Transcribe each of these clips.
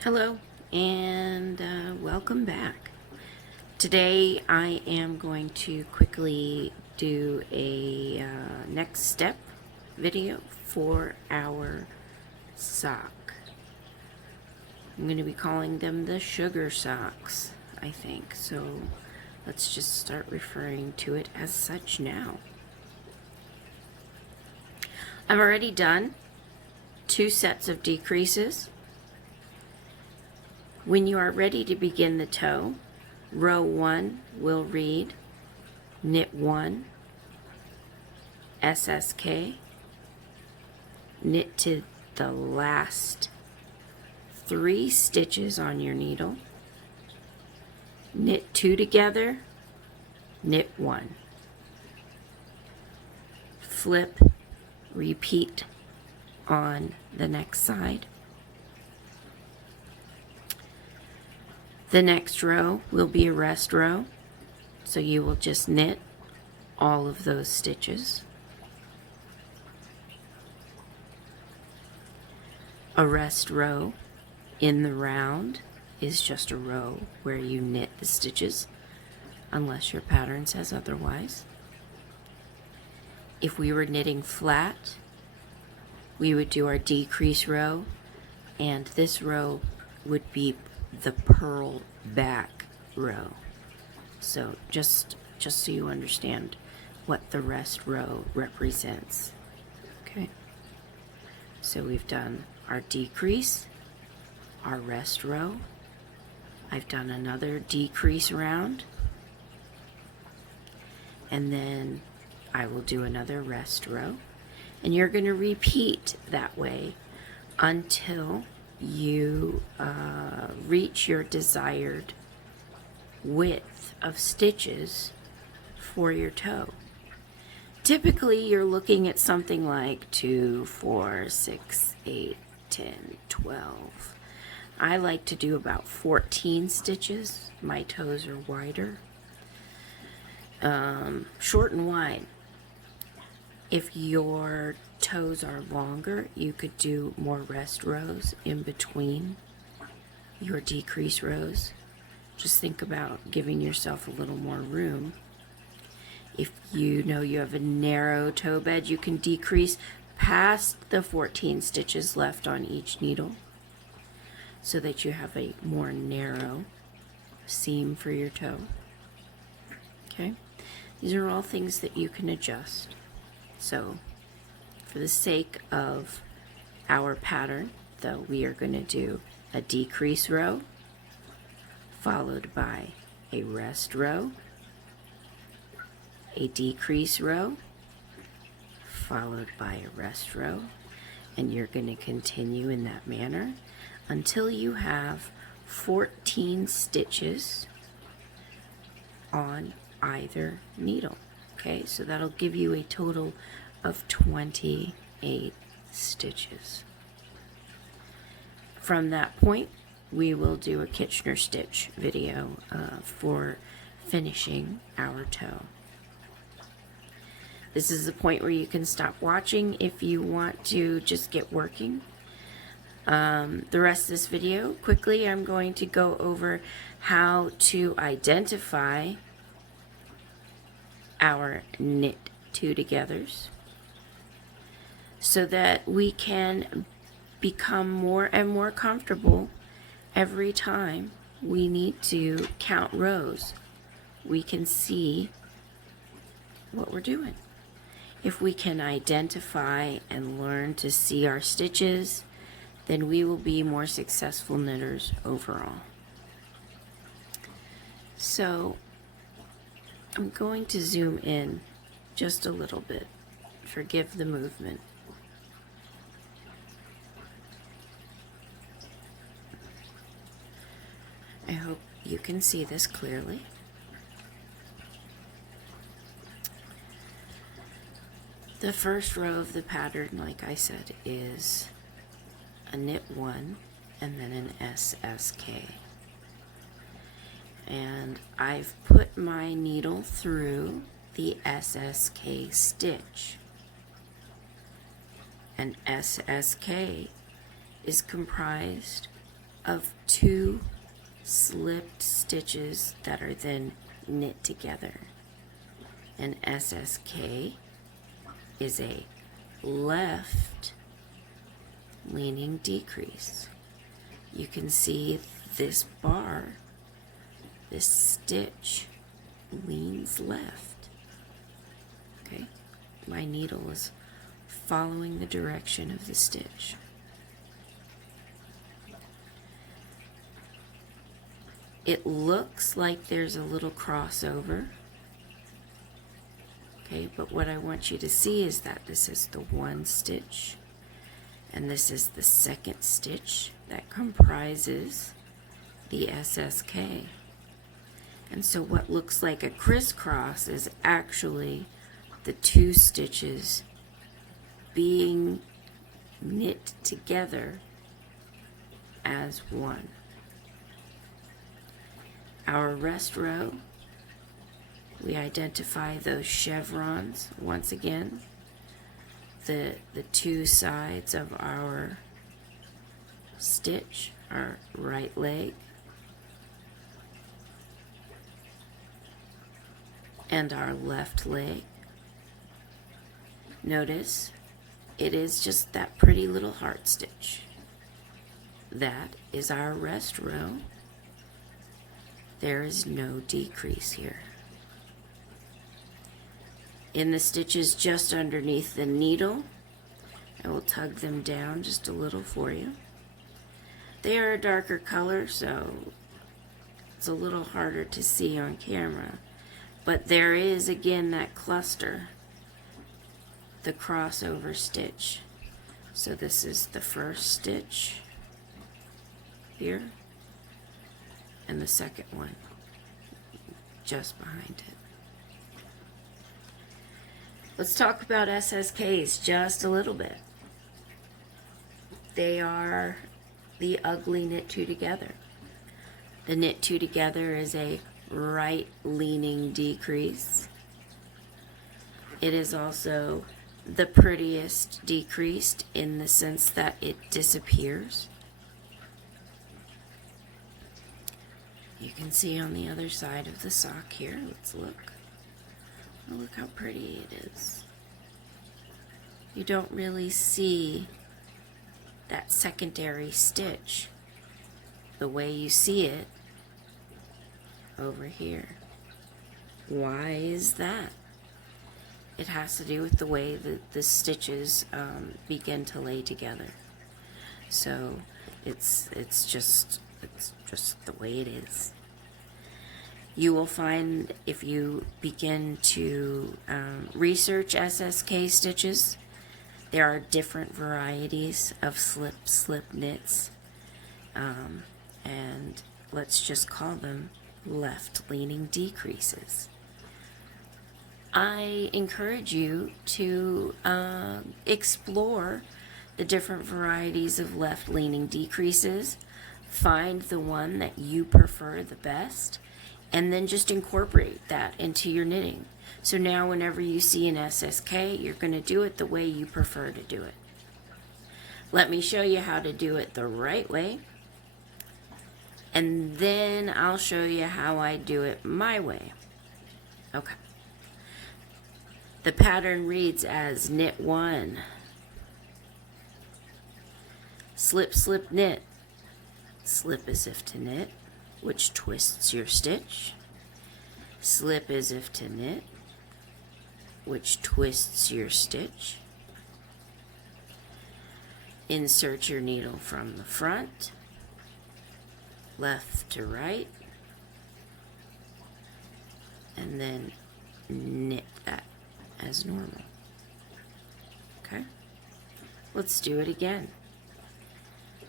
Hello and welcome back. Today I am going to quickly do a next step video for our sock. I'm going to be calling them the sugar socks, I think. So let's just start referring to it as such now. I've already done 2 sets of decreases. When you are ready to begin the toe, row 1 will read knit 1, SSK, knit to the last 3 stitches on your needle, knit 2 together, knit 1, flip, repeat on the next side. The next row will be a rest row, so you will just knit all of those stitches. A rest row in the round is just a row where you knit the stitches, unless your pattern says otherwise. If we were knitting flat, we would do our decrease row, and this row would be the purl back row. So just so you understand what the rest row represents. Okay, so we've done our decrease, our rest row. I've done another decrease round, and then I will do another rest row, and you're going to repeat that way until you reach your desired width of stitches for your toe. Typically you're looking at something like 2, 4, 6, 8, 10, 12. I like to do about 14 stitches. My toes are wider. Short and wide. If your toes are longer, you could do more rest rows in between your decrease rows. Just think about giving yourself a little more room. If you know you have a narrow toe bed, you can decrease past the 14 stitches left on each needle so that you have a more narrow seam for your toe. Okay? These are all things that you can adjust. So for the sake of our pattern, though, we are going to do a decrease row followed by a rest row, a decrease row followed by a rest row, and you're going to continue in that manner until you have 14 stitches on either needle. Okay, so that'll give you a total of 28 stitches. From that point, we will do a Kitchener stitch video for finishing our toe. This is the point where you can stop watching if you want to just get working. The rest of this video, quickly, I'm going to go over how to identify our knit 2 togethers so that we can become more and more comfortable every time we need to count rows. We can see what we're doing. If we can identify and learn to see our stitches, then we will be more successful knitters overall. So I'm going to zoom in just a little bit. Forgive the movement. I hope you can see this clearly. The first row of the pattern, like I said, is a knit 1 and then an SSK. And I've put my needle through the SSK stitch. An SSK is comprised of 2 slipped stitches that are then knit together. An SSK is a left leaning decrease. You can see this bar, this stitch leans left. Okay, my needle is following the direction of the stitch. It looks like there's a little crossover. Okay, but what I want you to see is that this is the 1 stitch, and this is the 2nd stitch that comprises the SSK. And so what looks like a crisscross is actually the 2 stitches being knit together as one. Our rest row, we identify those chevrons once again, the 2 sides of our stitch, our right leg and our left leg. Notice it is just that pretty little heart stitch. That is our rest row. There is no decrease here. In the stitches just underneath the needle, I will tug them down just a little for you. They are a darker color, so it's a little harder to see on camera. But there is, again, that cluster, the crossover stitch. So this is the first stitch here, and the second one just behind it. Let's talk about SSKs just a little bit. They are the ugly knit 2 together. The knit 2 together is a right leaning decrease. It is also the prettiest decreased in the sense that it disappears. You can see on the other side of the sock here. Let's look. Oh, look how pretty it is. You don't really see that secondary stitch the way you see it over here. Why is that? It has to do with the way that the stitches begin to lay together. So it's just the way it is. You will find if you begin to research SSK stitches, there are different varieties of slip knits, and let's just call them left leaning decreases. I encourage you to explore the different varieties of left leaning decreases, find the one that you prefer the best, and then just incorporate that into your knitting. So now whenever you see an SSK, you're going to do it the way you prefer to do it. Let me show you how to do it the right way, and then I'll show you how I do it my way. Okay. The pattern reads as knit 1, slip, slip, knit, slip as if to knit, which twists your stitch, slip as if to knit, which twists your stitch, insert your needle from the front, left to right, and then knit that as normal. Okay? Let's do it again.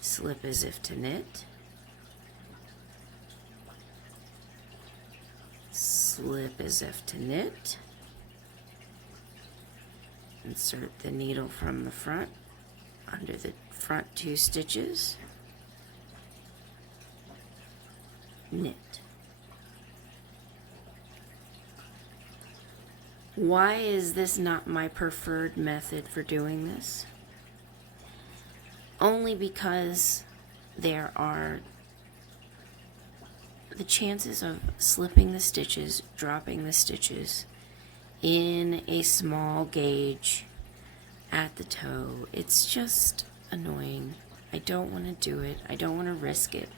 Slip as if to knit, slip as if to knit, insert the needle from the front under the front 2 stitches, knit. Why is this not my preferred method for doing this? only because there are the chances of slipping the stitches, dropping the stitches in a small gauge at the toe. It's just annoying. I don't want to do it. I don't want to risk it.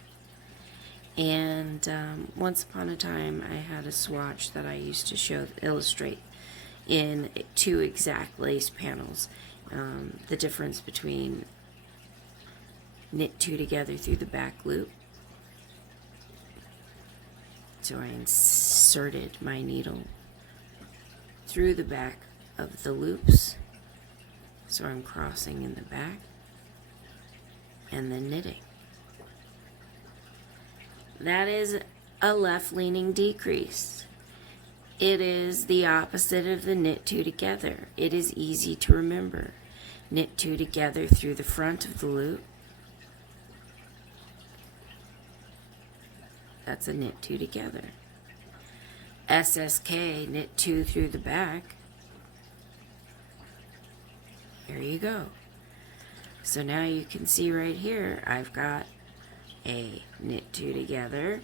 And once upon a time, I had a swatch that I used to illustrate in 2 exact lace panels. The difference between knit 2 together through the back loop. So I inserted my needle through the back of the loops. So I'm crossing in the back and then knitting. That is a left-leaning decrease. It is the opposite of the knit 2 together. It is easy to remember. Knit 2 together through the front of the loop. That's a knit 2 together. SSK, knit 2 through the back. Here you go. So now you can see right here, I've got a knit 2 together.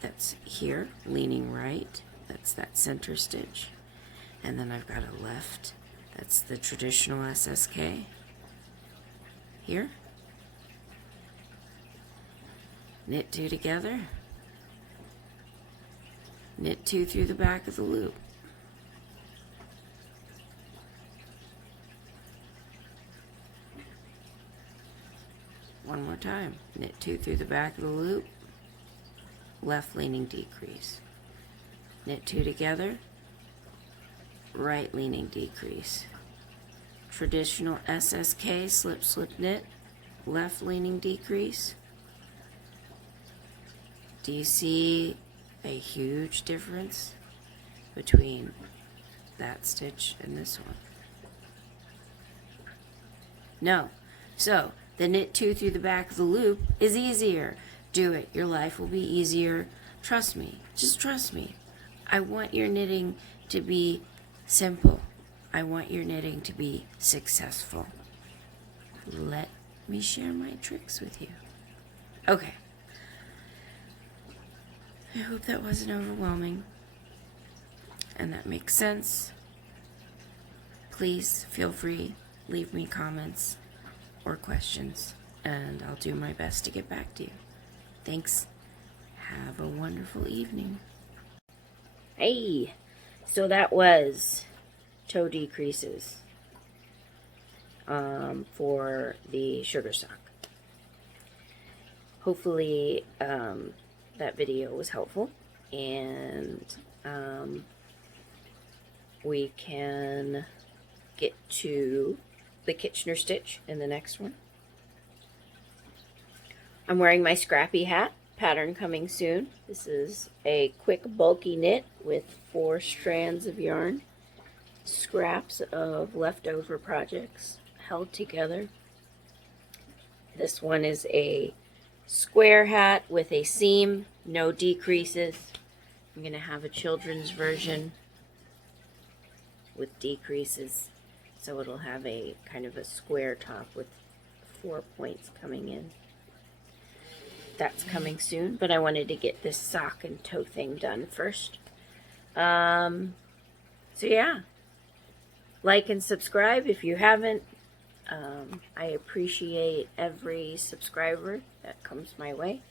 That's here, leaning right. That's that center stitch. And then I've got a left. That's the traditional SSK. Here. Knit 2 together. Knit 2 through the back of the loop. One more time. Knit 2 through the back of the loop. Left leaning decrease. Knit 2 together. Right leaning decrease. Traditional SSK, slip, slip, knit. Left leaning decrease. Do you see a huge difference between that stitch and this one? No. So, the knit 2 through the back of the loop is easier. Do it. Your life will be easier. Trust me. Just trust me. I want your knitting to be simple. I want your knitting to be successful. Let me share my tricks with you. Okay. I hope that wasn't overwhelming and that makes sense. Please feel free, leave me comments or questions, and I'll do my best to get back to you. Thanks. Have a wonderful evening. Hey, so that was toe decreases for the sugar sock. Hopefully that video was helpful, and we can get to the Kitchener stitch in the next one. I'm wearing my scrappy hat, pattern coming soon. This is a quick bulky knit with 4 strands of yarn, scraps of leftover projects held together. This one is a square hat with a seam, no decreases. I'm going to have a children's version with decreases, so it'll have a kind of a square top with 4 points coming in. That's coming soon, but I wanted to get this sock and toe thing done first. So yeah, like and subscribe if you haven't. I appreciate every subscriber that comes my way.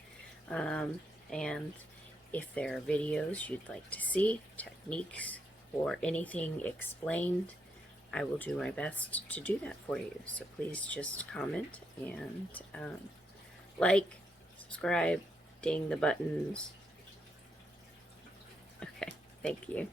And if there are videos you'd like to see, techniques, or anything explained, I will do my best to do that for you. So please just comment and like, subscribe, ding the buttons. Okay, thank you.